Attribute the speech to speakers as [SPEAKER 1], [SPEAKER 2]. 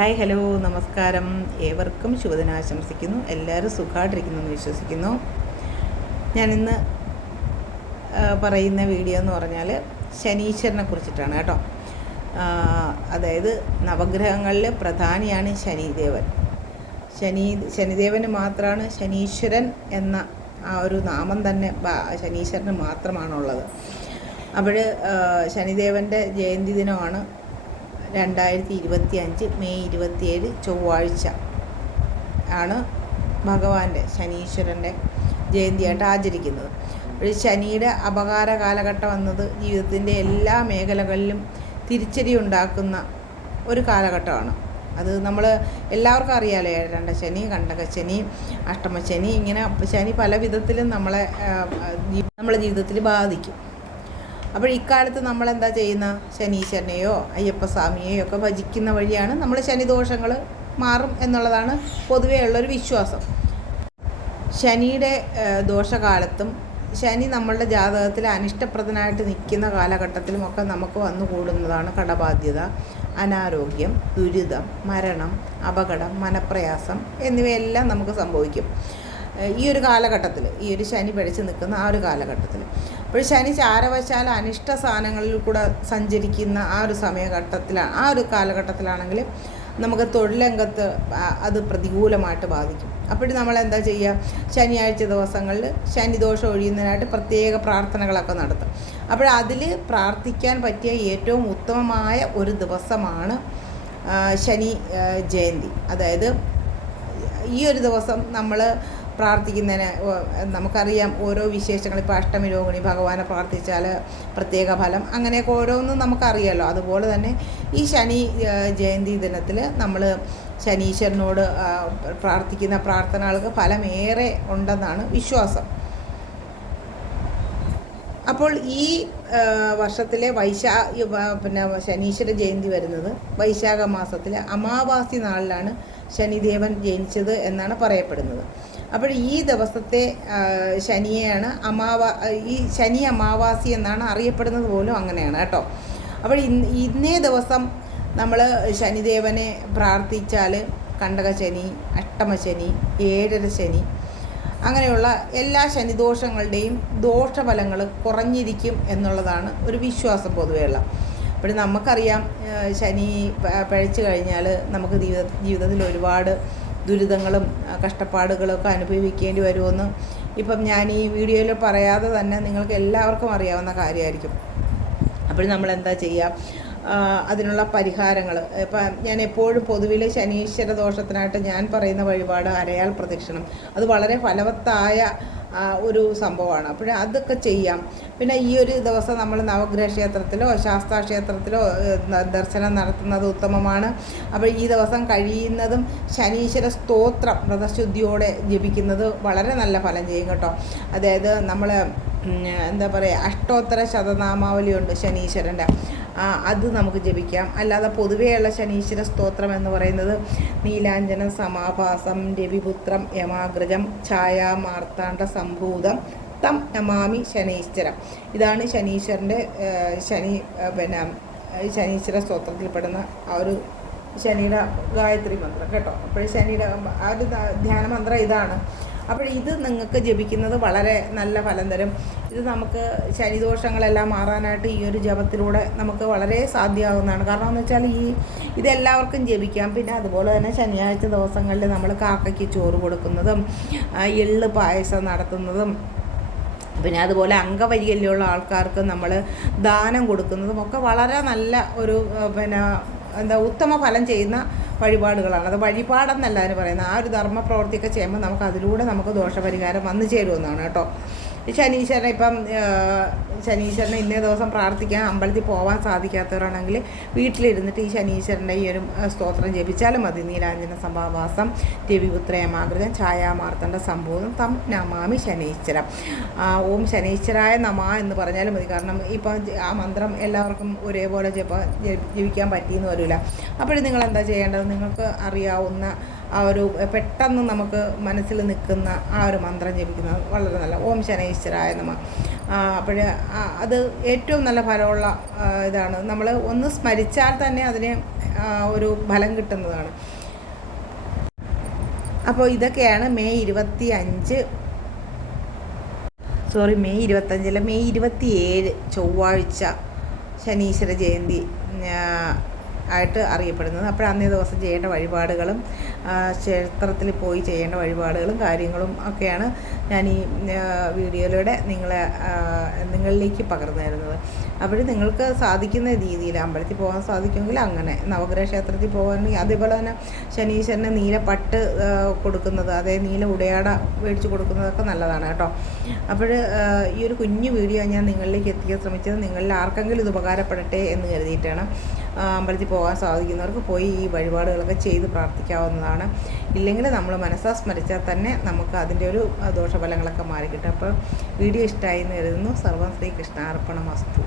[SPEAKER 1] Hi hello നമസ്കാരം. ഏവർക്കും ശുഭദിനം ആശംസിക്കുന്നു എല്ലാവരും സുഖമായിട്ടിരിക്കുന്നു എന്ന് വിശ്വസിക്കുന്നു. ഞാനിന്ന് പറയുന്ന വീഡിയോ എന്ന് പറഞ്ഞാൽ ശനീശ്വരനെ കുറിച്ചിട്ടാണ് കേട്ടോ. അതായത് നവഗ്രഹങ്ങളിൽ പ്രധാനിയാണ് ശനിദേവൻ. ശനി ശനിദേവന് മാത്രമാണ് ശനീശ്വരൻ എന്ന ആ ഒരു നാമം തന്നെ ശനീശ്വരന് മാത്രമാണുള്ളത്. അപ്പോൾ ശനിദേവന്റെ ജയന്തി ദിനമാണ്. രണ്ടായിരത്തി ഇരുപത്തി അഞ്ച് മെയ് ഇരുപത്തിയേഴ് ചൊവ്വാഴ്ച ആണ് ഭഗവാന്റെ ശനീശ്വരന്റെ ജയന്തിയായിട്ട് ആചരിക്കുന്നത്. ഒരു ശനിയുടെ അപകാര കാലഘട്ടം എന്നത് ജീവിതത്തിന്റെ എല്ലാ മേഖലകളിലും തിരിച്ചടി ഉണ്ടാക്കുന്ന ഒരു കാലഘട്ടമാണ്. അത് നമ്മൾ എല്ലാവർക്കും അറിയാലോ ഏഴരണ്ട ശനി കണ്ടക ശനി അഷ്ടമശനി ഇങ്ങനെ ശനി പല വിധത്തിലും നമ്മളെ നമ്മുടെ ജീവിതത്തിൽ ബാധിക്കും. അപ്പോൾ ഇക്കാലത്ത് നമ്മൾ എന്താ ചെയ്യുന്ന? ശനീശ്വരനെയോ അയ്യപ്പസ്വാമിയെയോ ഒക്കെ ഭജിക്കുന്ന വഴിയാണ് നമ്മൾ ശനിദോഷങ്ങൾ മാറും എന്നുള്ളതാണ് പൊതുവേ ഉള്ളൊരു വിശ്വാസം. ശനിയുടെ ദോഷകാലത്തും ശനി നമ്മളുടെ ജാതകത്തിൽ അനിഷ്ടപ്രദനായിട്ട് നിൽക്കുന്ന കാലഘട്ടത്തിലുമൊക്കെ നമുക്ക് വന്നു കൂടുന്നതാണ് കടബാധ്യത. അനാരോഗ്യം ദുരിതം മരണം അപകടം മനപ്രയാസം എന്നിവയെല്ലാം നമുക്ക് സംഭവിക്കും. ഈ ഒരു കാലഘട്ടത്തിൽ ഈ ഒരു ശനി പിഴച്ച് നിൽക്കുന്ന ആ ഒരു കാലഘട്ടത്തിൽ അപ്പോൾ ശനി ചാരവശാൽ അനിഷ്ട സാധനങ്ങളിൽ കൂടെ സഞ്ചരിക്കുന്ന ആ ഒരു സമയഘട്ടത്തിലാണ് ആ ഒരു കാലഘട്ടത്തിലാണെങ്കിൽ നമുക്ക് തൊഴിലംഗത്ത് അത് പ്രതികൂലമായിട്ട് ബാധിക്കും. അപ്പോൾ നമ്മൾ എന്താ ചെയ്യുക ശനിയാഴ്ച ദിവസങ്ങളിൽ ശനിദോഷം ഒഴിയുന്നതിനായിട്ട് പ്രത്യേക പ്രാർത്ഥനകളൊക്കെ നടത്തും. അപ്പോൾ അതിൽ പ്രാർത്ഥിക്കാൻ പറ്റിയ ഏറ്റവും ഉത്തമമായ ഒരു ദിവസമാണ് ശനി ജയന്തി. അതായത് ഈ ഒരു ദിവസം നമ്മൾ പ്രാർത്ഥിക്കുന്നതിന് നമുക്കറിയാം ഓരോ വിശേഷങ്ങൾ ഇപ്പോൾ അഷ്ടമി രോഹിണി ഭഗവാനെ പ്രാർത്ഥിച്ചാൽ പ്രത്യേക ഫലം അങ്ങനെയൊക്കെ ഓരോന്നും നമുക്കറിയാമല്ലോ അതുപോലെ തന്നെ ഈ ശനി ജയന്തി ദിനത്തിൽ നമ്മൾ ശനീശ്വരനോട് പ്രാർത്ഥിക്കുന്ന പ്രാർത്ഥനകൾക്ക് ഫലമേറെ ഉണ്ടെന്നാണ് വിശ്വാസം. അപ്പോൾ ഈ വർഷത്തിലെ വൈശാ പിന്നെ ശനീശ്വര ജയന്തി വരുന്നത് വൈശാഖ മാസത്തിലെ അമാവാസി നാളിലാണ് ശനിദേവൻ ജനിച്ചത് എന്നാണ് പറയപ്പെടുന്നത്. അപ്പോൾ ഈ ദിവസത്തെ ശനിയെയാണ് അമാവാ ഈ ശനി അമാവാസി എന്നാണ് അറിയപ്പെടുന്നത് പോലും അങ്ങനെയാണ് കേട്ടോ. അപ്പോൾ ഇന്ന് ദിവസം നമ്മൾ ശനിദേവനെ പ്രാർത്ഥിച്ചാൽ കണ്ടകശനി അഷ്ടമശനി ഏഴര ശനി അങ്ങനെയുള്ള എല്ലാ ശനിദോഷങ്ങളുടെയും ദോഷഫലങ്ങൾ കുറഞ്ഞിരിക്കും എന്നുള്ളതാണ് ഒരു വിശ്വാസം പൊതുവെയുള്ള അപ്പോൾ നമുക്കറിയാം ശനി പഴച്ചു കഴിഞ്ഞാൽ നമുക്ക് ജീവിത ജീവിതത്തിൽ ഒരുപാട് ദുരിതങ്ങളും കഷ്ടപ്പാടുകളൊക്കെ അനുഭവിക്കേണ്ടി വരുമെന്ന് ഇപ്പം ഞാൻ ഈ വീഡിയോയിൽ പറയാതെ തന്നെ നിങ്ങൾക്ക് എല്ലാവർക്കും അറിയാവുന്ന കാര്യമായിരിക്കും. അപ്പോൾ നമ്മൾ എന്താ ചെയ്യുക? അതിനുള്ള പരിഹാരങ്ങൾ. ഇപ്പം ഞാൻ എപ്പോഴും പൊതുവിൽ ശനീശ്വര ദോഷത്തിനായിട്ട് ഞാൻ പറയുന്ന വഴിപാട് അരയാൽ പ്രദക്ഷിണം. അത് വളരെ ഫലവത്തായ ഒരു സംഭവമാണ്. അപ്പോൾ അതൊക്കെ ചെയ്യാം. പിന്നെ ഈ ഒരു ദിവസം നമ്മൾ നവഗ്രഹ ക്ഷേത്രത്തിലോ ശാസ്താ ക്ഷേത്രത്തിലോ ദർശനം നടത്തുന്നത് ഉത്തമമാണ്. അപ്പോൾ ഈ ദിവസം കഴിയുന്നതും ശനീശ്വര സ്തോത്രം വ്രതശുദ്ധിയോടെ ജപിക്കുന്നത് വളരെ നല്ല ഫലം ചെയ്യും കേട്ടോ. അതായത് നമ്മൾ എന്താ പറയുക അഷ്ടോത്തര ശതനാമാവലിയുണ്ട് ശനീശ്വരന്റെ അത് നമുക്ക് ജപിക്കാം. അല്ലാതെ പൊതുവെയുള്ള ശനീശ്വര സ്തോത്രം എന്ന് പറയുന്നത് നീലാഞ്ജനം സമാഭാസം രവിപുത്രം യമാഗ്രജം ഛായാ മാർത്താണ്ഡ സംഭൂതം തം നമാമി ശനീശ്വരം. ഇതാണ് ശനീശ്വരന്റെ ശനി പിന്നെ ശനീശ്വര സ്തോത്രത്തിൽപ്പെടുന്ന ആ ഒരു ശനിയുടെ ഗായത്രി മന്ത്രം കേട്ടോ? അപ്പോൾ ശനിയുടെ ആ ഒരു ധ്യാന മന്ത്രം ഇതാണ്. അപ്പോൾ ഇത് നിങ്ങൾക്ക് ജപിക്കുന്നത് വളരെ നല്ല ഫലം തരും. ഇത് നമുക്ക് ശനിദോഷങ്ങളെല്ലാം മാറാനായിട്ട് ഈ ഒരു ജപത്തിലൂടെ നമുക്ക് വളരെ സാധ്യമാകുന്നതാണ്. കാരണം എന്ന് വെച്ചാൽ ഈ ഇതെല്ലാവർക്കും ജപിക്കാം. പിന്നെ അതുപോലെ തന്നെ ശനിയാഴ്ച ദിവസങ്ങളിൽ നമ്മൾ കാക്കയ്ക്ക് ചോറ് കൊടുക്കുന്നതും എള്ള് പായസം നടത്തുന്നതും പിന്നെ അതുപോലെ അംഗവൈകല്യമുള്ള ആൾക്കാർക്ക് നമ്മൾ ദാനം കൊടുക്കുന്നതും ഒക്കെ വളരെ നല്ല ഒരു പിന്നെ എന്താ ഉത്തമ ഫലം ചെയ്യുന്ന വഴിപാടുകളാണ്. അത് വഴിപാടെന്നല്ല അതിന് പറയുന്നത്. ആ ഒരു ധർമ്മ പ്രവൃത്തിയൊക്കെ ചെയ്യുമ്പോൾ നമുക്ക് അതിലൂടെ നമുക്ക് ദോഷപരിഹാരം വന്നു ചേരുമെന്നാണ് കേട്ടോ. ശനീശ്വരനെ ഇപ്പം ശനീശ്വരനെ ഇന്നേ ദിവസം പ്രാർത്ഥിക്കാൻ അമ്പലത്തിൽ പോകാൻ സാധിക്കാത്തവരാണെങ്കിൽ വീട്ടിലിരുന്നിട്ട് ഈ ശനീശ്വരന്റെ ഈ ഒരു സ്തോത്രം ജപിച്ചാലും മതി. നീലാഞ്ജന സംഭാവാസം രവിപുത്രയമാകൃതം ഛായാമാർത്തണ്ട സംഭവം തം നമാമി ശനീശ്വരം. ഓം ശനീശ്വരായ നമ എന്ന് പറഞ്ഞാലും മതി. കാരണം ഇപ്പം ആ മന്ത്രം എല്ലാവർക്കും ഒരേപോലെ ജപ ജപിക്കാൻ പറ്റിയെന്ന് വരില്ല അപ്പോഴും നിങ്ങൾ എന്താ ചെയ്യേണ്ടത്? നിങ്ങൾക്ക് അറിയാവുന്ന ആ ഒരു പെട്ടെന്ന് നമുക്ക് മനസ്സിൽ നിൽക്കുന്ന ആ ഒരു മന്ത്രം ജപിക്കുന്നത് വളരെ നല്ല. ഓം ശനൈശ്വരായ നമ. അപ്പോൾ അത് ഏറ്റവും നല്ല ഫലമുള്ള ഇതാണ്. നമ്മൾ ഒന്ന് സ്മരിച്ചാൽ തന്നെ അതിന് ഒരു ഫലം കിട്ടുന്നതാണ്. അപ്പോൾ ഇതൊക്കെയാണ് മെയ് ഇരുപത്തി അഞ്ച് സോറി മെയ് ഇരുപത്തഞ്ചല്ല മെയ് ഇരുപത്തി ഏഴ് ചൊവ്വാഴ്ച ശനീശ്വര ജയന്തി. ആയിട്ട് അറിയപ്പെടുന്നത്. അപ്പോൾ അന്നേ ദിവസം ചെയ്യേണ്ട വഴിപാടുകളും ക്ഷേത്രത്തിൽ പോയി ചെയ്യേണ്ട വഴിപാടുകളും കാര്യങ്ങളും ഒക്കെയാണ് ഞാൻ ഈ വീഡിയോയിലൂടെ നിങ്ങളെ നിങ്ങളിലേക്ക് പകർന്നു തരുന്നത്. അപ്പോൾ നിങ്ങൾക്ക് സാധിക്കുന്ന രീതിയിൽ അമ്പലത്തിൽ പോകാൻ സാധിക്കുമെങ്കിൽ അങ്ങനെ നവഗ്രഹ ക്ഷേത്രത്തിൽ പോകാനെങ്കിൽ അതേപോലെ തന്നെ ശനീശ്വരന് നീല പട്ട് കൊടുക്കുന്നത് അതേ നീല ഉടയാട മേടിച്ച് കൊടുക്കുന്നതൊക്കെ നല്ലതാണ് കേട്ടോ. അപ്പോൾ ഈ ഒരു കുഞ്ഞു വീഡിയോ ഞാൻ നിങ്ങളിലേക്ക് എത്തിക്കാൻ ശ്രമിച്ചത് നിങ്ങളിൽ ആർക്കെങ്കിലും ഇത് ഉപകാരപ്പെടട്ടെ എന്ന് കരുതിയിട്ടാണ്. അമ്പലത്തിൽ പോകാൻ സാധിക്കുന്നവർക്ക് പോയി ഈ വഴിപാടുകളൊക്കെ ചെയ്ത് പ്രാർത്ഥിക്കാവുന്നതാണ്. ഇല്ലെങ്കിൽ നമ്മൾ മനസ്സാ സ്മരിച്ചാൽ തന്നെ നമുക്ക് അതിന്റെ ഒരു ദോഷഫലങ്ങളൊക്കെ മാറിക്കിട്ടും. അപ്പോൾ വീഡിയോ ഇഷ്ടമായി എന്ന് കരുതുന്നു. സർവം ശ്രീകൃഷ്ണ അർപ്പണമസ്തു